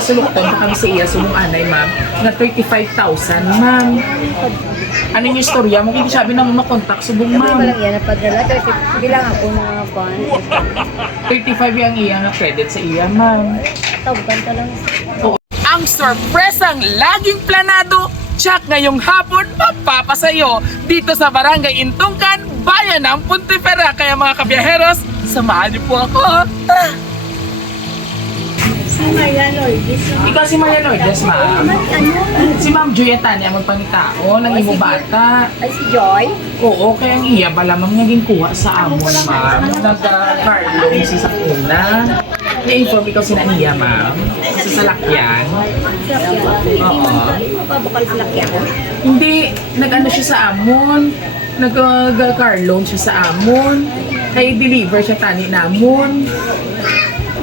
masulukton pa kami sa iya sumong anay, ma'am, nga 35,000, ma'am. Ano yung istorya mo? Hindi sabi na mo makontak subong, Sabi ma'am. ko lang yan, napadala. Sige lang ako mga kwan. 35 yung iya nga credit sa iya, ma'am. Tawagan ka lang. Ang sorpresang laging planado, tsak ngayong hapon mapapasayo dito sa Barangay Intungkan, Bayan ng Pontevedra. Kaya mga kabiyaheros, samahan niyo po ako. Si Marian Lourdes. Ikaw si Maria Lourdes, ma'am. Si Ma'am Joyetania magpangitao, nang imo bata. Ay, si Joy. Oo, kaya ang iya bala ma'am nga ginkuha sa amon, ma'am. Nag-carloan si Sakuna. I-inform ikaw si Naniya, ma'am. Sa salakyan. Oo. Mapabukal sa lakyan. Hindi, nag-ano siya sa amon. Nag-car loan siya sa amon. Kaya deliver siya tani namon.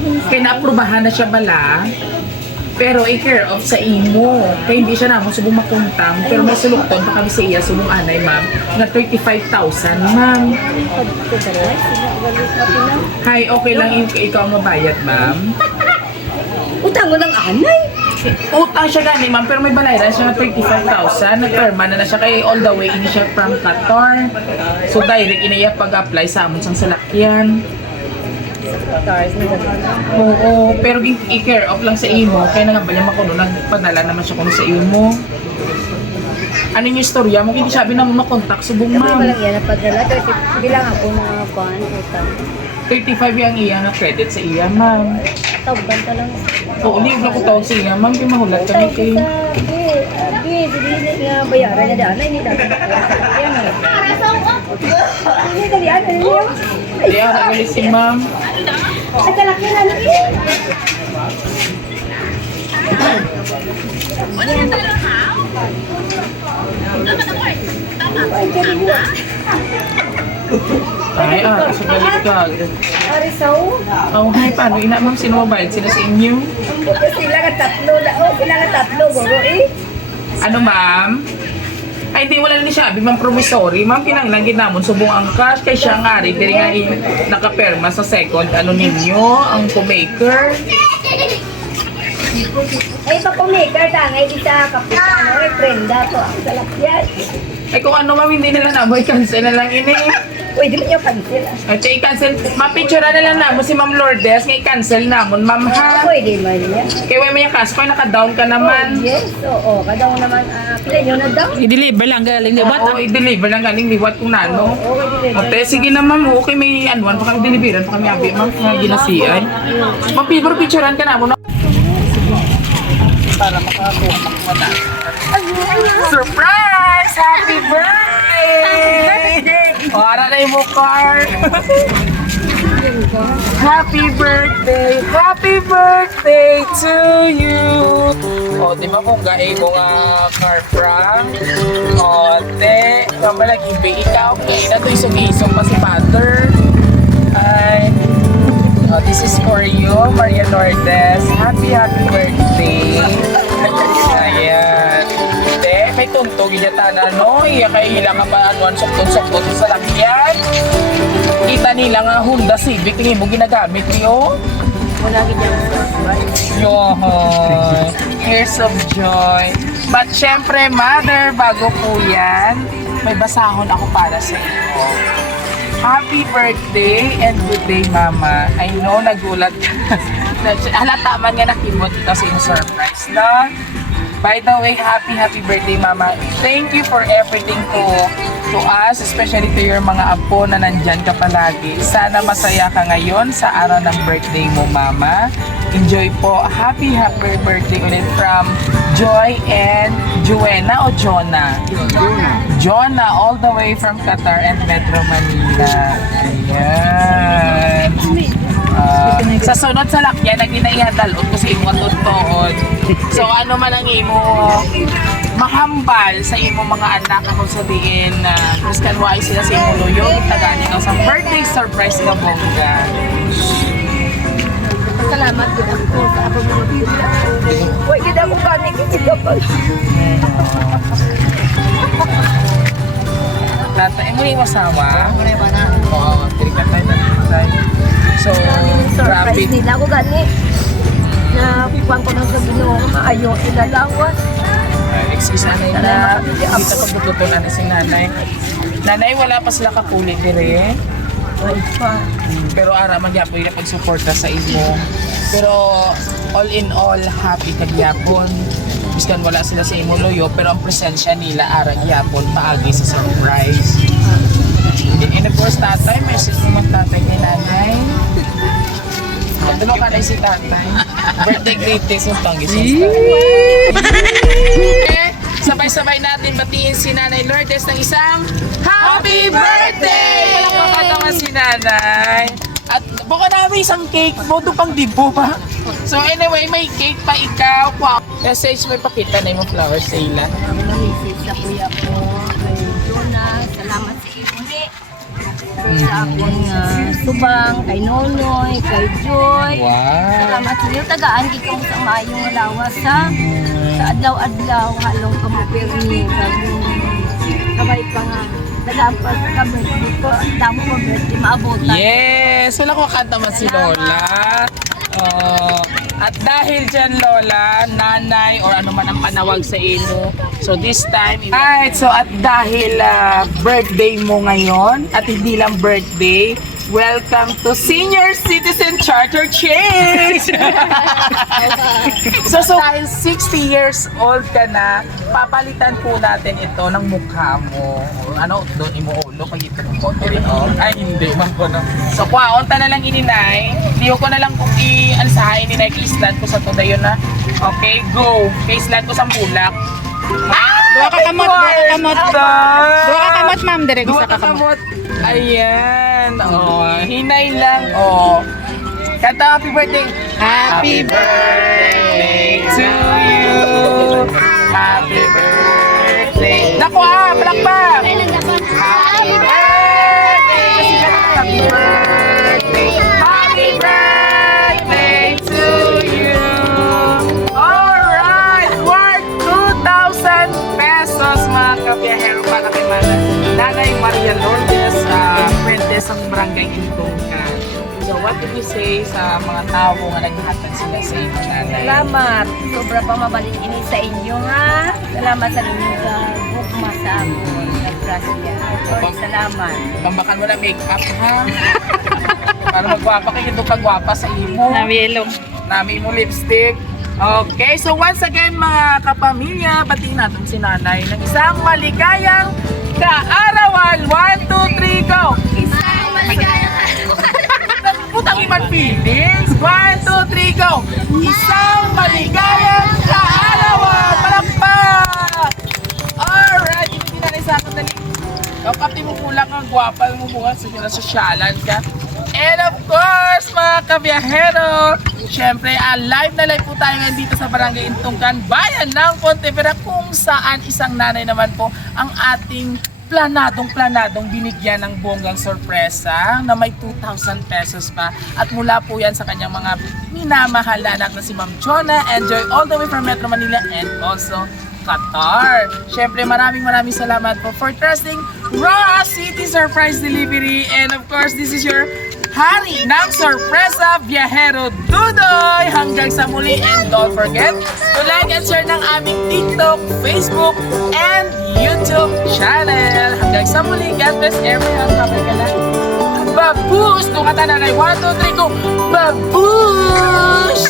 Kaya naaprubahan na siya bala. Pero i-care off sa imo. Kaya hindi siya namon subong makuntang. Pero may sulukton pa kami sa iya subong anay, ma'am. Nga 35,000, ma'am. Hi, okay lang ikaw ang mabayad, ma'am. Utang mo ng anay. Utang siya gani, ma'am, pero may balayran siya ng 35,000. Nag-terma na siya kay all the way ini siya from Qatar. So direct iniya pag-apply sa amon sang salakyan. Stars na gano'n. Oo, pero i-care off lang sa imo. Kaya nangabali mo kuno, nagpadala naman siya kuno sa imo. Ano yung istorya mo? Hindi sabi na mo makontak subong, Sabi ko ma'am. lang yan, napadala. Sige lang ako mga kwan. Utang. 35 yung iya nga credit sa iya, ma'am. Tawagan ka lang. Oo, libre ko tawag sa iya, ma'am. Kaya mahulat kami kay... Sige nga bayaran niya daan. Ay, hindi natin makuha sa lakyan. Hindi, dalian. Kaya nagalit si ma'am. Sa kalakyan na lang eh. Ay, sa galit ka. Arisaw? Oh, hi, paano? Ina, ma'am, sino mabayad sila sa inyo? Sila nga tatlo na. Oh, sila nga tatlo. Goro eh. Ano, ma'am? Ay, di wala ni sabi, ma'am, promissory. Ma'am, kinanglan ginamon subong ang cash. Kay siya nga rin, diri nga nakaperma sa second, ano ninyo, ang co-maker. Ay, papumaker ta. Ngay di sa kapitan. Ay, prenda to. Ang salakyan. Ay, kung ano, ma'am, hindi nila naboy, cancel na lang ini. Uy, di mo niya cancel. At i-cancel, ma'am, picture na lang naman si Ma'am Lourdes, nga i-cancel namon, ma'am, ha? Pwede man niya. Kaya may cash ko, naka-down ka naman. Yes, oo. Kada mo naman, pila nyo na daw. I-deliver lang galing liwat. Oo, i-deliver lang galing liwat kung nano. Oo, deliver. Okay, sige na ma'am, okay, may anuan pa kami deliveran pa kami abi, ma'am, nga ginasiay. Ma'am, picturean ka na mo, no? Para makakuha makakata. Surprise! Happy birthday! O, ara na yung card. Happy birthday! Happy birthday to you! O, di ba kung gae mo nga car prank? O, te, kabalag ibe ikaw. Okay, na ito isong-isong pa si mother. Ay, this is for you, Maria Lourdes. Happy birthday! Ayan. Te, may tuntog niya tanan, no? Iya kayo ilang ba anuan sokton-sokton sa lakyan. Kita nila nga Honda Civic, hindi mo ginagamit niyo. Wala ganyan. Yohoy. Years of joy. But syempre, mother, bago po yan, may basahon ako para sa iyo. Happy birthday and good day, Mama. I know, nagulat ka. Halata man nga nakimot ito sa inyong surprise, no? By the way, happy birthday, Mama. Thank you for everything to us, especially to your mga apo na nandyan ka palagi. Sana masaya ka ngayon sa araw ng birthday mo, Mama. Enjoy po. Happy birthday ulit from Joy and Joanna o Jonah? Jonah, all the way from Qatar and Metro Manila. Ayan. Sa sunod sa lakyan, naginaihadalot ko sa imo tutuod. So ano man ang imo mahambal sa imo mga anak, ako sabihin na Christian wise sila sa imo loyo, itagani ka sa birthday surprise nga bongga. Salamat din ako sa ako mga biblia. Uy, kita ko kanin. Kita pa. Tatay mo yung asawa? Oo, tirikan tayo. So, grabe. Surprise nila ako gani. na kukuhan ko lang sa Ginoo maayo ilalawas. Excuse nanay na. Dito pagtututunan ni si nanay. Nanay, wala pa sila kapuli dire. Ay pa. Pero ara magyapon ila pagsuporta sa imo. Pero all in all, happy ka gyapon. Biskan wala sila sa imo loyo, pero ang presensya nila ara gyapon paagi sa surprise. And of course, tatay, message mo tatay ni nanay. Ano ka na si tatay? Birthday greetings yung tanggis. Okay, sabay-sabay natin batiin si Nanay Lourdes ng isang Happy Birthday! Palakpakan si Nanay. At baka namin isang cake mo, ito pang dibo pa. So anyway, may cake pa ikaw. Wow. Message mo ipakita na yung flower sa ila. Message sa kuya ko kay Jonas. Salamat sa uli. Sa akong subang, kay Nonoy, kay Joy. Wow. Salamat sa iyo. Tagaan ikaw sa maayong lawas ha. Sa adlaw-adlaw, halong kamupirni. Kamay pa nga. Tagaan pa sa kamay. Dito, damo pa birthday, maabutan. Yes! Wala ko kanta man si Lola. Oh, at dahil dyan, Lola, nanay, or ano man ang panawag sa ino. So this time, right, so at dahil birthday mo ngayon, at hindi lang birthday, welcome to Senior Citizen Charter Change! so dahil 60 years old ka na, papalitan po natin ito ng mukha mo. Ano, doon imo ulo, pag ito ng konti rin, oh. Ay, hindi, man ko na. So, kwaonta na lang ininay. Hindi ko na lang kung i-ansahain ininay, ki-island ko sa to yun na. Okay, go. Ki-island ko sa bulak. Dua ka kamot, dua ka kamot. Dua ka kamot, ma'am. Dire Dua gusto ka ka kamot. kamot. Ayan. Oh, hinay lang. Oh. Kanta, happy birthday. Happy birthday to you. Happy birthday. Naku palakpak. Happy birthday. Happy birthday. Happy birthday to you. Alright, worth 2,000 pesos mga kabiyahero para kay Nanay Maria Lourdes, Princess ng Barangay Intungkan. So what do you say sa mga tao nga naghatag sila sa inyo, nanay? Salamat. Sobra pa mabalik ini sa inyo ha. Salamat sa inyong bukma sa amon. Nagprasya. Lord, salamat. Pambakan mo na make-up ha. Para magwapa kayo doon kagwapa sa imo. Nabilong. Nami mo lipstick. Okay, so once again mga kapamilya, batiin natin si nanay ng isang maligayang kaarawan. 1, 2, 3, go! Isang maligayang Putang iman feelings. 1, 2, 3, go! Isang maligayang kaarawan! Palakpak! Alright, hindi na sa akin dali. Kapati mo kulang ang gwapa mo bukas sa sosyalan ka. And of course, mga kabiyahero, syempre, live na live po tayo ngayon dito sa Barangay Intungkan, Bayan ng Pontevedra, kung saan isang nanay naman po ang ating planadong binigyan ng bonggang sorpresa na may 2,000 pesos pa. At mula po yan sa kanyang mga minamahal na anak na si Ma'am Jonah, Enjoy all the way from Metro Manila and also Qatar. Syempre, maraming salamat po for trusting Raw City Surprise Delivery. And of course, this is your hari ng sorpresa, Viajero Dudoy. Hanggang sa muli, and don't forget to like and share ng aming TikTok, Facebook, and YouTube channel. Hanggang sa muli, God bless everyone. Kapag ka na. Babush! Nung kata na 1, 2, 3, go! Babush!